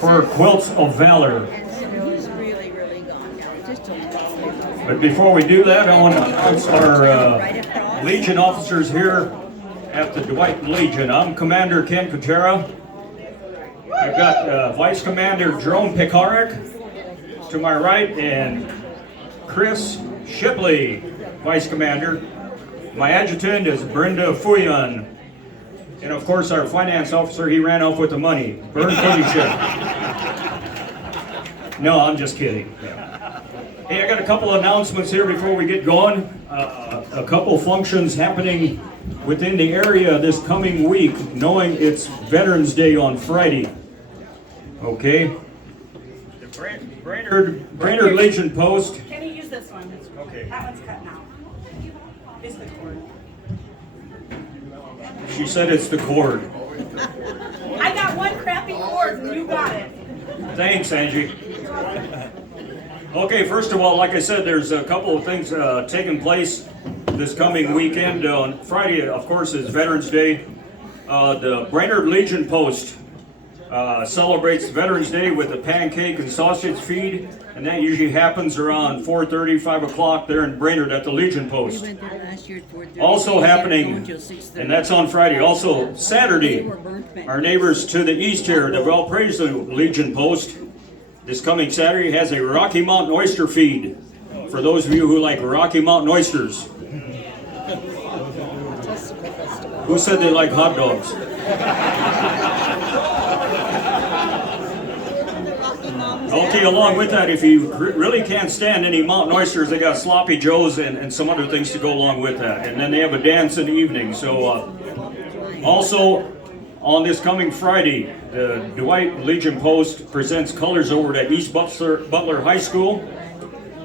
for Quilts of Valor. But before we do that, I want to announce our Legion officers here at the Dwight Legion. I'm Commander Ken Kutera. I've got Vice Commander Jerome Pekarik to my right and Chris Shipley, Vice Commander. My adjutant is Brenda Fuyan. And of course our finance officer, he ran off with the money, Vern Felicia. No, I'm just kidding. Hey, I got a couple of announcements here before we get going. A couple functions happening within the area this coming week, knowing it's Veterans Day on Friday. Okay? The Brainerd Legion Post. Can you use this one? Okay. That one's cut now. It's the cord. She said it's the cord. I got one crappy cord and you got it. Thanks, Angie. Okay, first of all, like I said, there's a couple of things taking place this coming weekend. On Friday, of course, is Veterans Day. The Brainerd Legion Post celebrates Veterans Day with a pancake and sausage feed, and that usually happens around 4:30, 5 o'clock there in Brainerd at the Legion Post. Also happening, and that's on Friday. Also Saturday, our neighbors to the east here, the Valparaiso Legion Post, this coming Saturday has a Rocky Mountain oyster feed for those of you who like Rocky Mountain oysters. Who said they like hot dogs? Okay, along with that, if you really can't stand any mountain oysters, they got sloppy joes and some other things to go along with that. And then they have a dance in the evening. So also on this coming Friday, the Dwight Legion Post presents colors over at East Butler High School.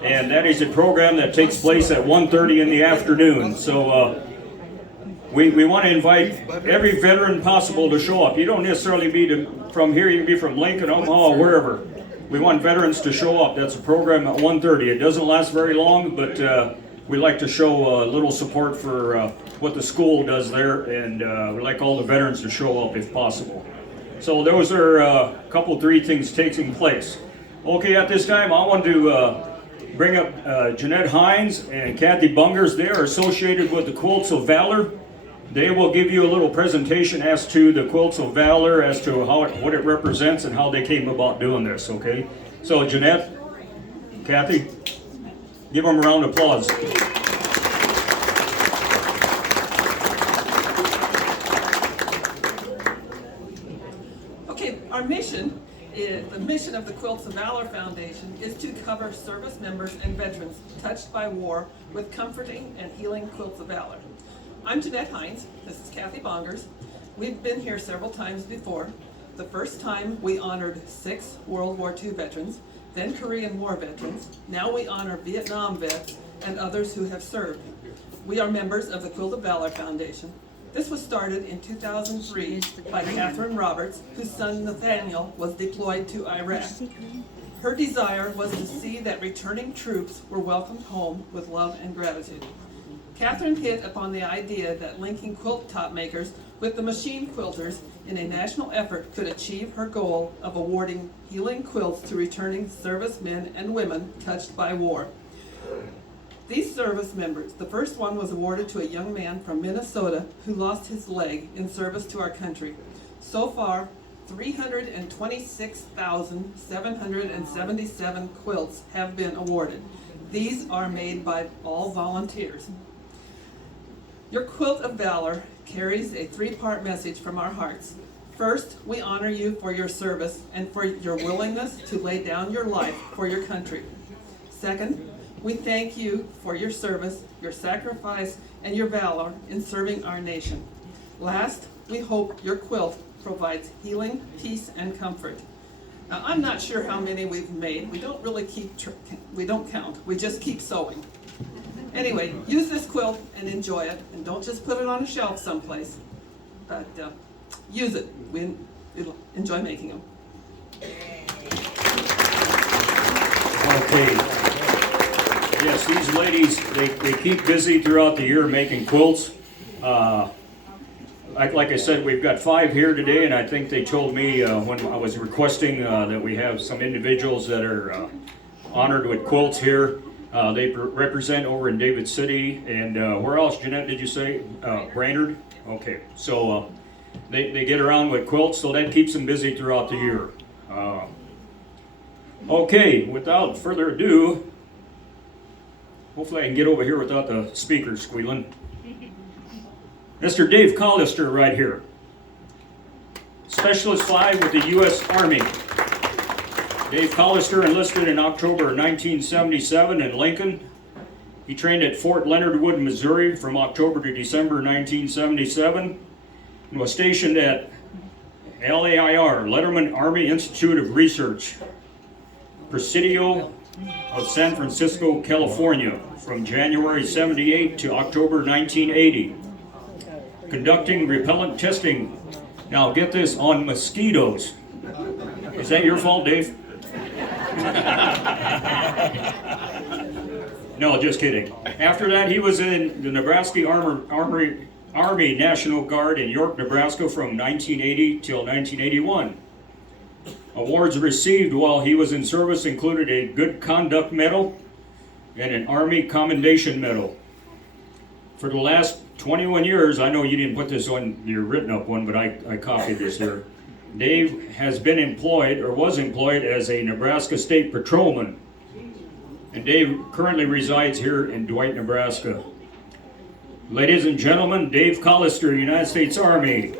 And that is a program that takes place at 1:30 in the afternoon. So we want to invite every veteran possible to show up. You don't necessarily be from here, you can be from Lincoln, Omaha, or wherever. We want veterans to show up. That's a program at 1:30. It doesn't last very long, but we like to show a little support for what the school does there, and we'd like all the veterans to show up if possible. So those are a couple, three things taking place. Okay, at this time, I want to bring up Jeanette Hines and Kathy Bungers. They are associated with the Quilts of Valor. They will give you a little presentation as to the Quilts of Valor, as to what it represents and how they came about doing this, okay? So Jeanette, Kathy, give them a round of applause. Okay, our mission, the mission of the Quilts of Valor Foundation is to cover service members and veterans touched by war with comforting and healing quilts of valor. I'm Jeanette Hines, this is Kathy Bongers. We've been here several times before. The first time we honored 6 World War II veterans, then Korean War veterans. Now we honor Vietnam vets and others who have served. We are members of the Quilt of Valor Foundation. This was started in 2003 by Catherine Roberts, whose son Nathaniel was deployed to Iraq. Her desire was to see that returning troops were welcomed home with love and gratitude. Catherine hit upon the idea that linking quilt top makers with the machine quilters in a national effort could achieve her goal of awarding healing quilts to returning servicemen and women touched by war. These service members, the first one was awarded to a young man from Minnesota who lost his leg in service to our country. So far, 326,777 quilts have been awarded. These are made by all volunteers. Your Quilt of Valor carries a 3-part message from our hearts. First, we honor you for your service and for your willingness to lay down your life for your country. Second, we thank you for your service, your sacrifice, and your valor in serving our nation. Last, we hope your quilt provides healing, peace, and comfort. Now, I'm not sure how many we've made. We don't really we don't count. We just keep sewing. Anyway, use this quilt and enjoy it, and don't just put it on a shelf someplace, but use it. We enjoy making them. Okay. Yes, these ladies, they keep busy throughout the year making quilts. like I said, we've got 5 here today, and I think they told me when I was requesting that we have some individuals that are honored with quilts here. They represent over in David City, and where else, Jeanette, did you say? Brainerd? Okay, so they get around with quilts, so that keeps them busy throughout the year. Okay, without further ado, hopefully I can get over here without the speakers squealing. Mr. Dave Collister right here. Specialist 5 with the U.S. Army. Dave Collister enlisted in October 1977 in Lincoln. He trained at Fort Leonard Wood, Missouri from October to December 1977 and was stationed at LAIR, Letterman Army Institute of Research, Presidio of San Francisco, California from January 78 to October 1980, conducting repellent testing. Now get this, on mosquitoes. Is that your fault, Dave? No, just kidding. After that, he was in the Nebraska Army National Guard in York, Nebraska from 1980 till 1981. Awards received while he was in service included a Good Conduct Medal and an Army Commendation Medal. For the last 21 years, I know you didn't put this on your written up one, but I copied this here. Dave has been employed, or was employed, as a Nebraska State Patrolman. And Dave currently resides here in Dwight, Nebraska. Ladies and gentlemen, Dave Collister, United States Army.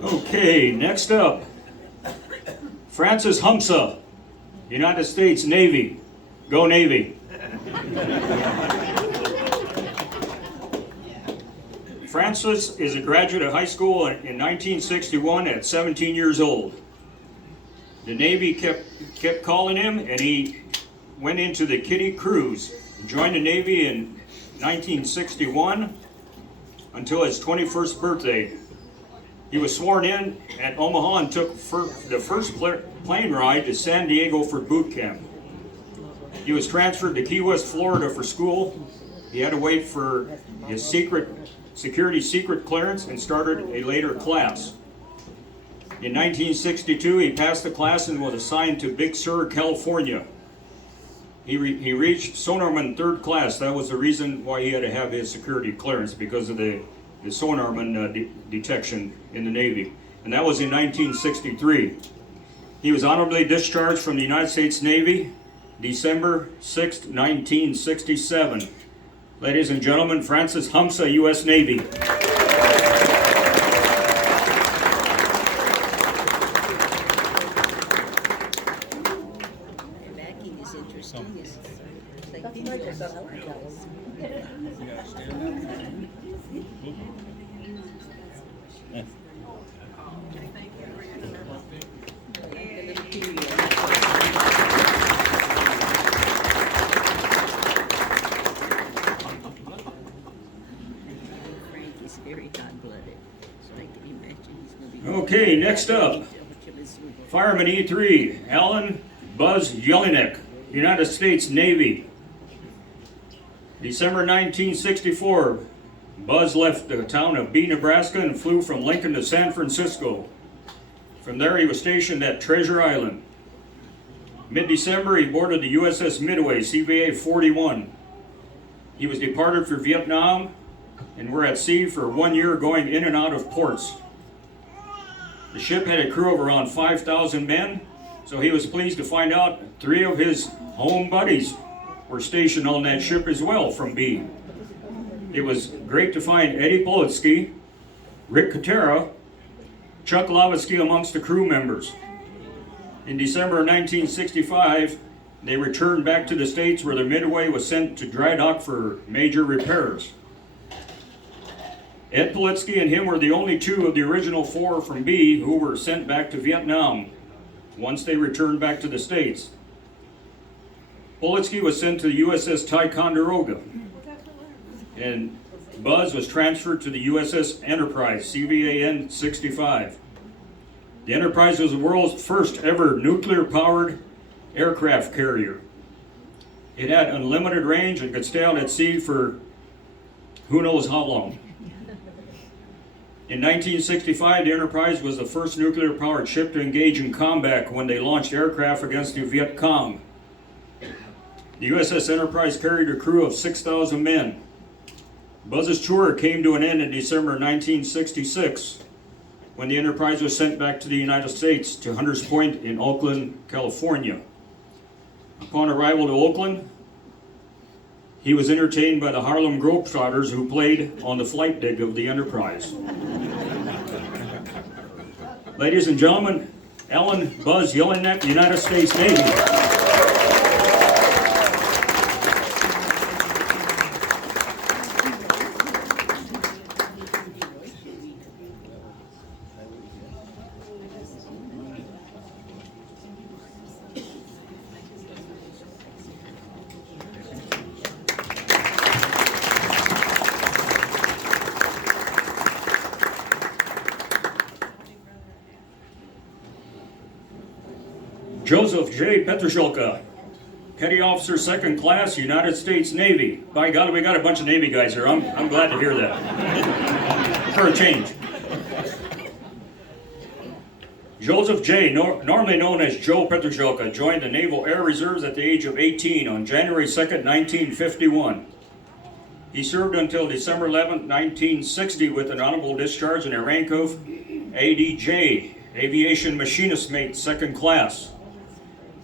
Okay, next up, Francis Humsa, United States Navy. Go Navy. Francis is a graduate of high school in 1961 at 17 years old. The Navy kept calling him, and he went into the Kitty Cruise. He joined the Navy in 1961 until his 21st birthday. He was sworn in at Omaha and took the first plane ride to San Diego for boot camp. He was transferred to Key West, Florida for school. He had to wait for his security secret clearance and started a later class. In 1962, he passed the class and was assigned to Big Sur, California. He reached Sonarman 3rd class. That was the reason why he had to have his security clearance, because of the Sonarman detection in the Navy. And that was in 1963. He was honorably discharged from the United States Navy December 6, 1967. Ladies and gentlemen, Francis Humsa, U.S. Navy. Backing is interesting. It's like very hot-blooded, so I can imagine he's going to be... Okay, next up, Fireman E3, Alan Buzz Jelinek, United States Navy. December 1964, Buzz left the town of Bee, Nebraska and flew from Lincoln to San Francisco. From there, he was stationed at Treasure Island. Mid-December, he boarded the USS Midway, CVA 41. He was departed for Vietnam and were at sea for 1 year, going in and out of ports. The ship had a crew of around 5,000 men, so he was pleased to find out 3 of his home buddies were stationed on that ship as well from B. It was great to find Eddie Politsky, Rick Katera, Chuck Lavitsky amongst the crew members. In December of 1965, they returned back to the States where the Midway was sent to dry dock for major repairs. Ed Politsky and him were the only two of the original 4 from B who were sent back to Vietnam once they returned back to the States. Politsky was sent to the USS Ticonderoga, and Buzz was transferred to the USS Enterprise, CVAN 65. The Enterprise was the world's first ever nuclear-powered aircraft carrier. It had unlimited range and could stay out at sea for who knows how long. In 1965, the Enterprise was the first nuclear-powered ship to engage in combat when they launched aircraft against the Viet Cong. The USS Enterprise carried a crew of 6,000 men. Buzz's tour came to an end in December 1966 when the Enterprise was sent back to the United States to Hunters Point in Oakland, California. Upon arrival to Oakland, he was entertained by the Harlem Globetrotters who played on the flight deck of the Enterprise. Ladies and gentlemen, Alan Buzz Jelinek, United States Navy. Joseph J. Petroshelka, Petty Officer, 2nd Class, United States Navy. By God, we got a bunch of Navy guys here. I'm glad to hear that. For a change. Joseph J., normally known as Joe Petroshelka, joined the Naval Air Reserves at the age of 18 on January 2nd, 1951. He served until December 11th, 1960 with an honorable discharge in the rank of ADJ, Aviation Machinist Mate, 2nd Class.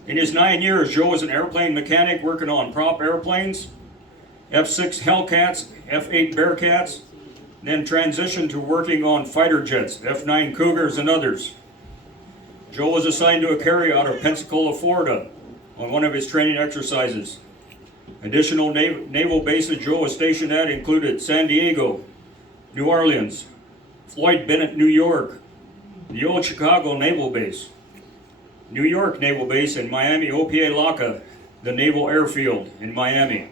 In his 9 years, Joe was an airplane mechanic working on prop airplanes, F-6 Hellcats, F-8 Bearcats, then transitioned to working on fighter jets, F-9 Cougars and others. Joe was assigned to a carrier out of Pensacola, Florida on one of his training exercises. Additional naval bases Joe was stationed at included San Diego, New Orleans, Floyd Bennett, New York, the old Chicago Naval Base, New York Naval Base, and Miami Opa-locka, the Naval Airfield in Miami.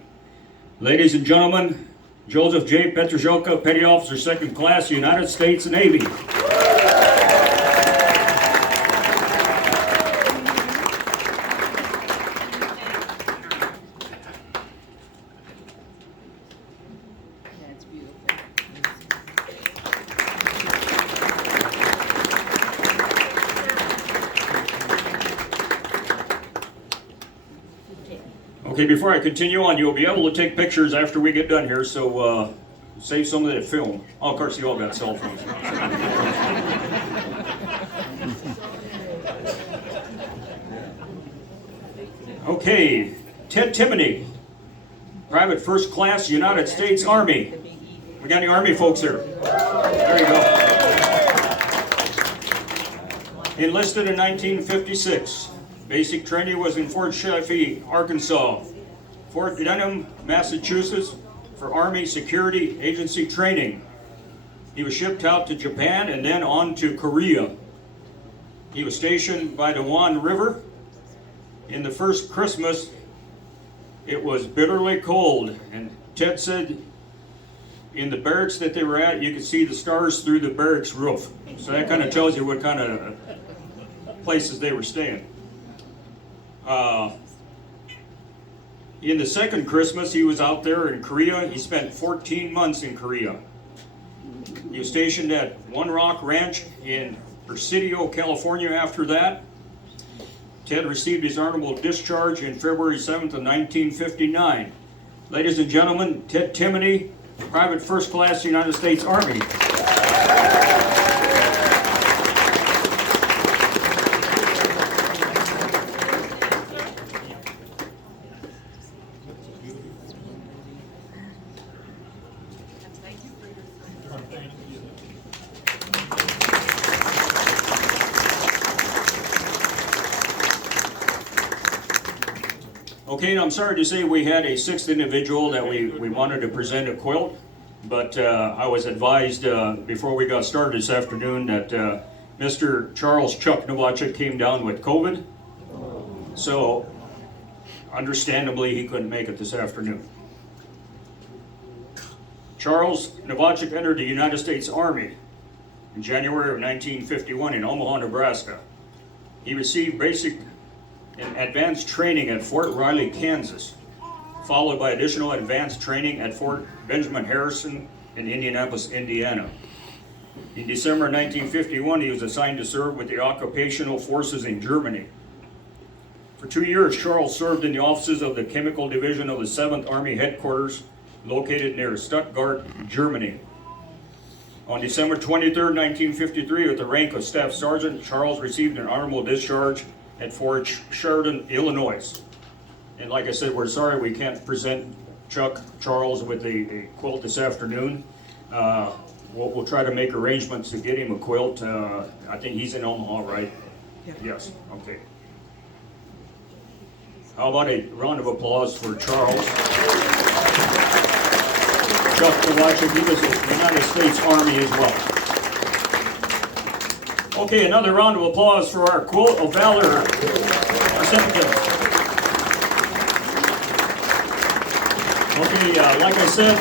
Ladies and gentlemen, Joseph J. Petroshelka, Petty Officer, 2nd Class, United States Navy. That's beautiful. Okay, before I continue on, you'll be able to take pictures after we get done here, so save some of that film. Oh, of course, you all got cell phones. Okay, Ted Timoney, Private 1st Class, United States Army. We got any Army folks here? There you go. Enlisted in 1956. Basic training was in Fort Chaffee, Arkansas, Fort Denham, Massachusetts, for Army Security Agency training. He was shipped out to Japan and then on to Korea. He was stationed by the Wan River. In the first Christmas, it was bitterly cold, and Ted said in the barracks that they were at, you could see the stars through the barracks roof. So that kind of tells you what kind of places they were staying. In the second Christmas, he was out there in Korea. He spent 14 months in Korea. He was stationed at One Rock Ranch in Presidio, California after that. Ted received his honorable discharge in February 7th of 1959. Ladies and gentlemen, Ted Timoney, Private 1st Class, United States Army. Okay, and I'm sorry to say we had a sixth individual that we wanted to present a quilt, but I was advised before we got started this afternoon that Mr. Charles Chuck Novacek came down with COVID. So, understandably, he couldn't make it this afternoon. Charles Novacek entered the United States Army in January of 1951 in Omaha, Nebraska. He received basic and advanced training at Fort Riley, Kansas, followed by additional advanced training at Fort Benjamin Harrison in Indianapolis, Indiana. In December 1951, he was assigned to serve with the occupational forces in Germany. For 2 years, Charles served in the offices of the Chemical Division of the 7th Army Headquarters, located near Stuttgart, Germany. On December 23, 1953, with the rank of Staff Sergeant, Charles received an honorable discharge at Fort Sheridan, Illinois. And like I said, we're sorry we can't present Charles with a quilt this afternoon. We'll try to make arrangements to get him a quilt. I think he's in Omaha, right? Yeah. Yes, okay. How about a round of applause for Charles? Chuck Novacek, he was in the United States Army as well. Okay, another round of applause for our Quilt of Valor recipients. Okay, like I said,